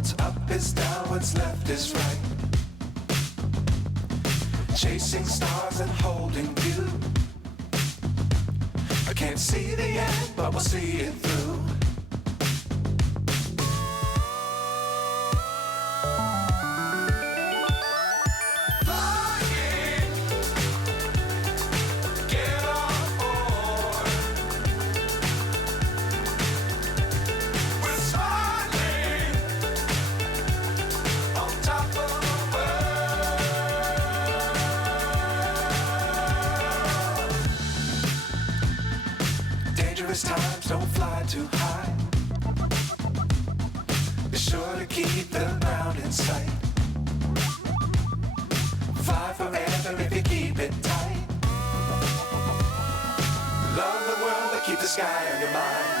What's up is down, what's left is right. Chasing stars and holding you. I can't see the end, but we'll see it through. Times don't fly too high. Be sure to keep the ground in sight. Fly forever if you keep it tight. Love the world but keep the sky on your mind.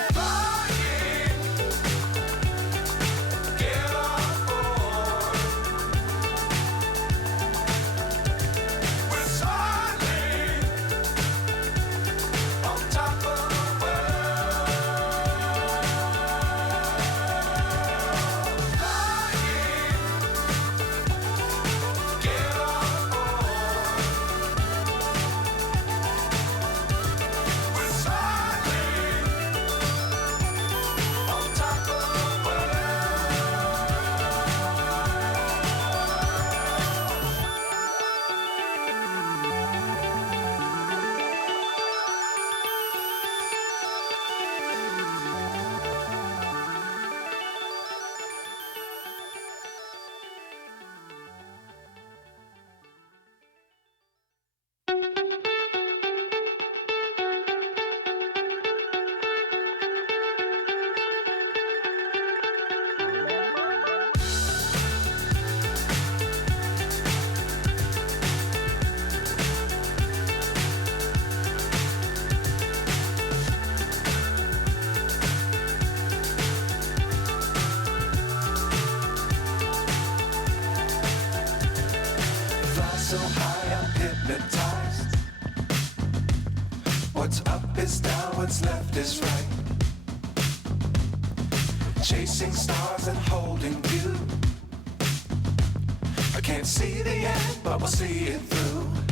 So high I'm hypnotized. What's up is down, what's left is right. Chasing stars and holding you. I can't see the end, but we'll see it through.